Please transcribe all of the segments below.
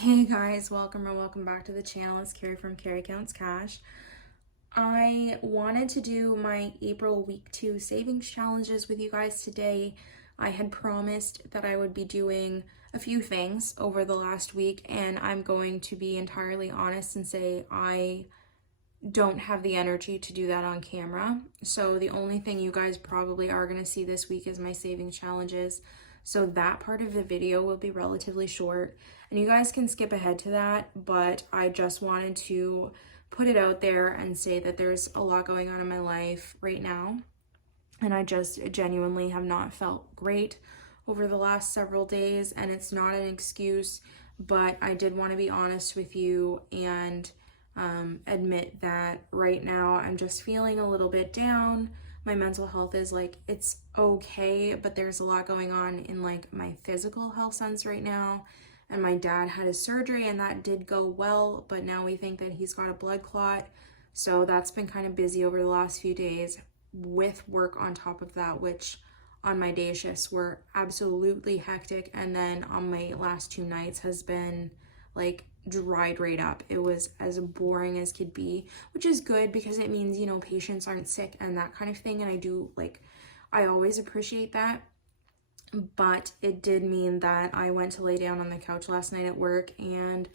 Hey guys, welcome or welcome back to the channel. It's Carrie from Carrie Counts Cash. I wanted to do my April week 2 savings challenges with you guys today. I had promised that I would be doing a few things over the last week, and I'm going to be entirely honest and say I don't have the energy to do that on camera. So the only thing you guys probably are going to see this week is my savings challenges. So that part of the video will be relatively short and you guys can skip ahead to that, but I just wanted to put it out there and say that there's a lot going on in my life right now and I just genuinely have not felt great over the last several days, and it's not an excuse, but I did want to be honest with you and admit that right now I'm just feeling a little bit down. My mental health is like, it's okay, but there's a lot going on in like my physical health sense right now. And my dad had his surgery and that did go well, but now we think that he's got a blood clot. So that's been kind of busy over the last few days with work on top of that, which on my day shifts were absolutely hectic. And then on my last 2 nights has been like dried right up. It was as boring as could be, which is good because it means, you know, patients aren't sick and that kind of thing. And I always appreciate that. But it did mean that I went to lay down on the couch last night at work and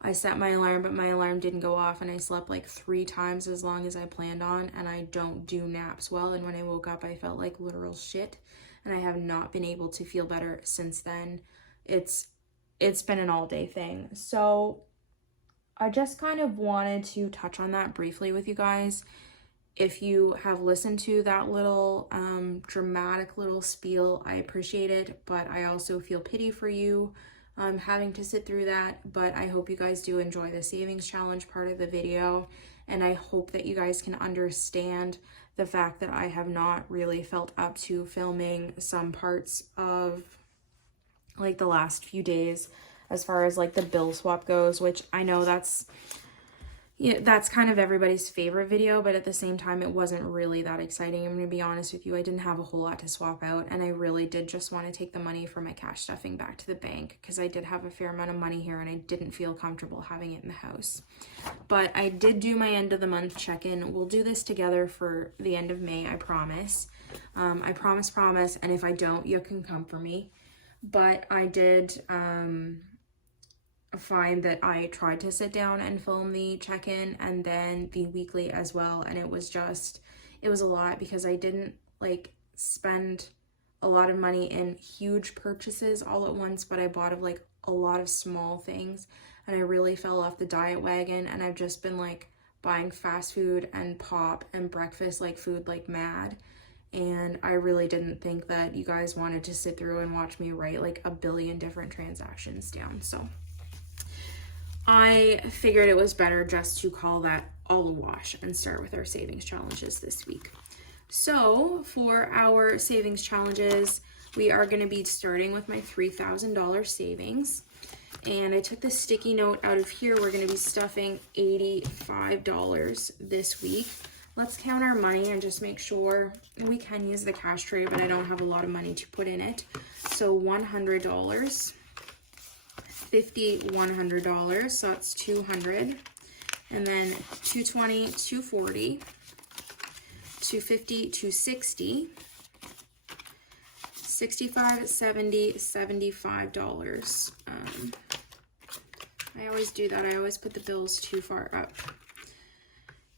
I set my alarm, but my alarm didn't go off, and I slept like 3 times as long as I planned on, and I don't do naps well. And when I woke up, I felt like literal shit, and I have not been able to feel better since then. It's been an all-day thing. So I just kind of wanted to touch on that briefly with you guys. If you have listened to that little dramatic little spiel, I appreciate it, but I also feel pity for you having to sit through that. But I hope you guys do enjoy the savings challenge part of the video, and I hope that you guys can understand the fact that I have not really felt up to filming some parts of like the last few days as far as like the bill swap goes, which I know that's kind of everybody's favorite video, but at the same time, it wasn't really that exciting. I'm going to be honest with you. I didn't have a whole lot to swap out, and I really did just want to take the money for my cash stuffing back to the bank because I did have a fair amount of money here and I didn't feel comfortable having it in the house. But I did do my end of the month check-in. We'll do this together for the end of May, I promise. I promise, and if I don't, you can come for me. But I did find that I tried to sit down and film the check-in and then the weekly as well, and it was a lot because I didn't like spend a lot of money in huge purchases all at once, but I bought like a lot of small things, and I really fell off the diet wagon, and I've just been like buying fast food and pop and breakfast like food like mad. And I really didn't think that you guys wanted to sit through and watch me write like a billion different transactions down. So I figured it was better just to call that all a wash and start with our savings challenges this week. So for our savings challenges, we are going to be starting with my $3,000 savings. And I took the sticky note out of here. We're going to be stuffing $85 this week. Let's count our money and just make sure we can use the cash tray, but I don't have a lot of money to put in it. So $100, $50, $100, so that's $200, and then $220, $240, $250, $260, $65, $70, $75. I always do that. I always put the bills too far up.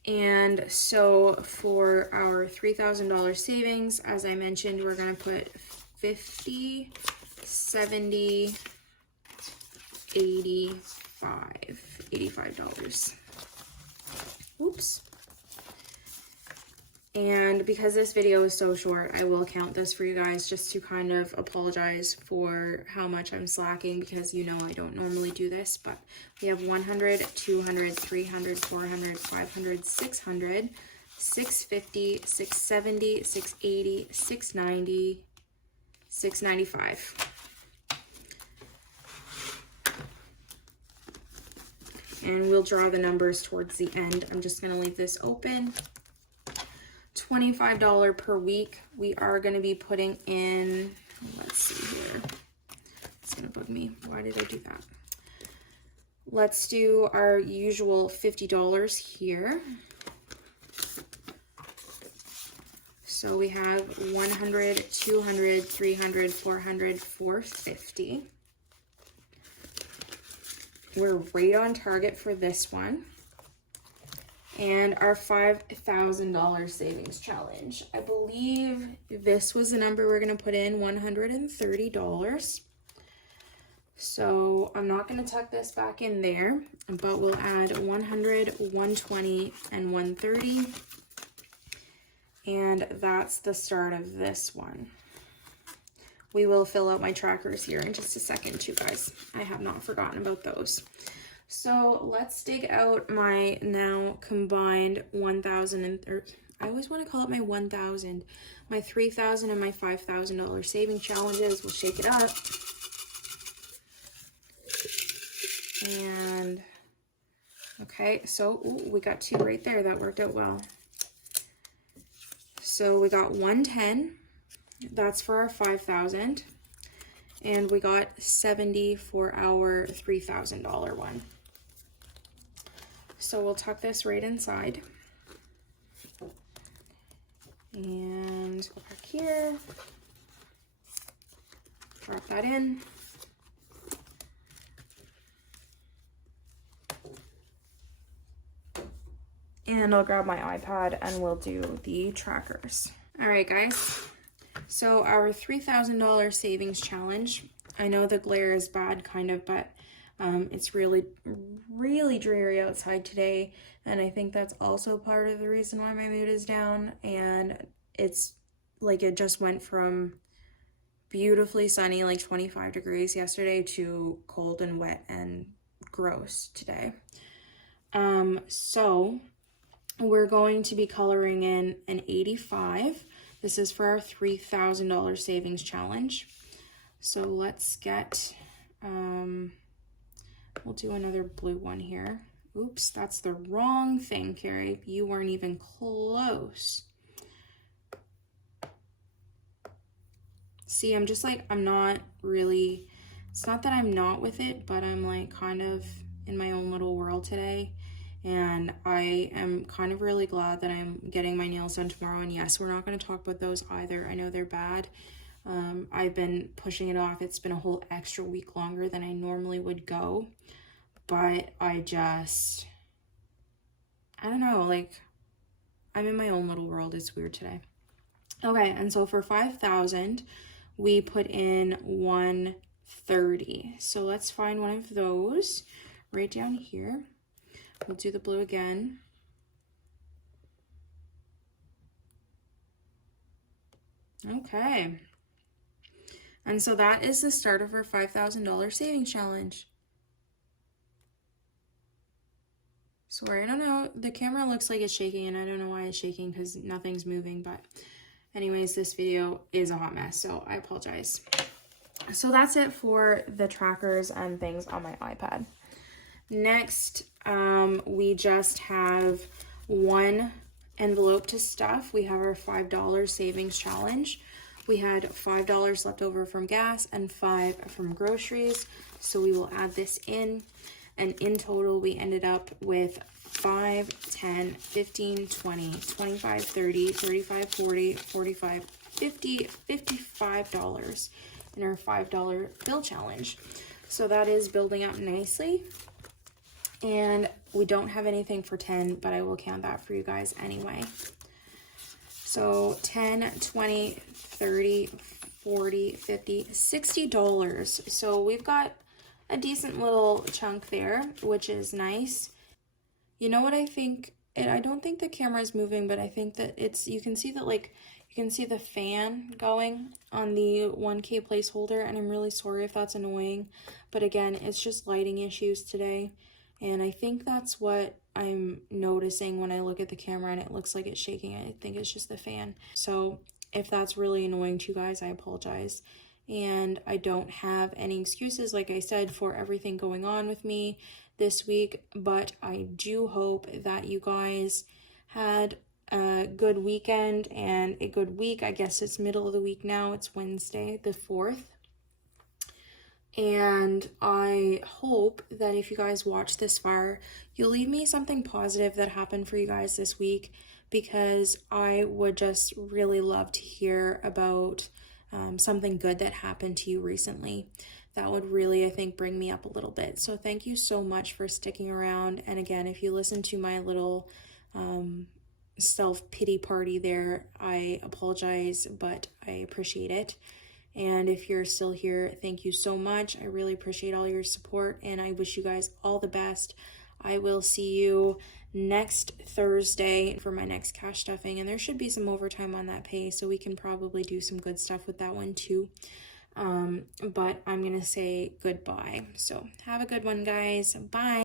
And so for our $3,000 savings, as I mentioned, we're going to put 50, 70, $85. Oops. And because this video is so short, I will count this for you guys just to kind of apologize for how much I'm slacking, because you know I don't normally do this, but we have 100, 200, 300, 400, 500, 600, 650, 670, 680, 690, 695. And we'll draw the numbers towards the end. I'm just going to leave this open. $25 per week. We are going to be putting in, let's see here. It's going to bug me. Why did I do that? Let's do our usual $50 here. So we have 100, 200, 300, 400, 450. We're right on target for this one. And our $5,000 savings challenge. I believe this was the number we're gonna put in, $130. So I'm not gonna tuck this back in there, but we'll add 100, 120, and 130. And that's the start of this one. We will fill out my trackers here in just a second too, guys. I have not forgotten about those. So let's dig out my now combined 1,000 or I always want to call it my 1,000, my 3,000 and my $5,000 saving challenges. We'll shake it up. And okay, so we got 2 right there. That worked out well. So we got 110. That's for our 5,000. And we got 70 for our $3,000 one. So we'll tuck this right inside. And go back here. Drop that in. And I'll grab my iPad and we'll do the trackers. All right, guys. So our $3,000 savings challenge. I know the glare is bad, kind of, but it's really, really dreary outside today. And I think that's also part of the reason why my mood is down. And it's like it just went from beautifully sunny, like 25 degrees yesterday, to cold and wet and gross today. So we're going to be coloring in an 85. This is for our $3,000 savings challenge. So let's get, we'll do another blue one here. Oops, that's the wrong thing, Carrie. You weren't even close. See, I'm just like, I'm not really, it's not that I'm not with it, but I'm like kind of in my own little world today. And I am kind of really glad that I'm getting my nails done tomorrow. And yes, we're not going to talk about those either. I know they're bad. I've been pushing it off. It's been a whole extra week longer than I normally would go. But I don't know, like, I'm in my own little world. It's weird today. Okay, and so for 5,000, we put in 130. So let's find one of those right down here. We'll do the blue again. Okay. And so that is the start of our $5,000 savings challenge. Sorry, I don't know. The camera looks like it's shaking, and I don't know why it's shaking because nothing's moving. But anyways, this video is a hot mess, so I apologize. So that's it for the trackers and things on my iPad. Next, we just have one envelope to stuff. We have our $5 savings challenge. We had $5 left over from gas and $5 from groceries. So we will add this in. And in total, we ended up with 5, 10, 15, 20, 25, 30, 35, 40, 45, 50, $55 in our $5 bill challenge. So that is building up nicely. And we don't have anything for 10, but I will count that for you guys anyway. So 10, 20, 30, 40, 50, $60. So we've got a decent little chunk there, which is nice. You know what I think? I don't think the camera is moving, but I think that you can see that, like, you can see the fan going on the 1K placeholder, and I'm really sorry if that's annoying. But again, it's just lighting issues today. And I think that's what I'm noticing when I look at the camera and it looks like it's shaking. I think it's just the fan. So if that's really annoying to you guys, I apologize. And I don't have any excuses, like I said, for everything going on with me this week. But I do hope that you guys had a good weekend and a good week. I guess it's middle of the week now. It's Wednesday, the 4th. And I hope that if you guys watch this far, you'll leave me something positive that happened for you guys this week, because I would just really love to hear about something good that happened to you recently. That would really, I think, bring me up a little bit. So thank you so much for sticking around. And again, if you listen to my little self-pity party there, I apologize, but I appreciate it. And if you're still here, thank you so much. I really appreciate all your support, and I wish you guys all the best. I will see you next Thursday for my next cash stuffing, and there should be some overtime on that pay, so we can probably do some good stuff with that one too. But I'm gonna say goodbye. So have a good one, guys. Bye.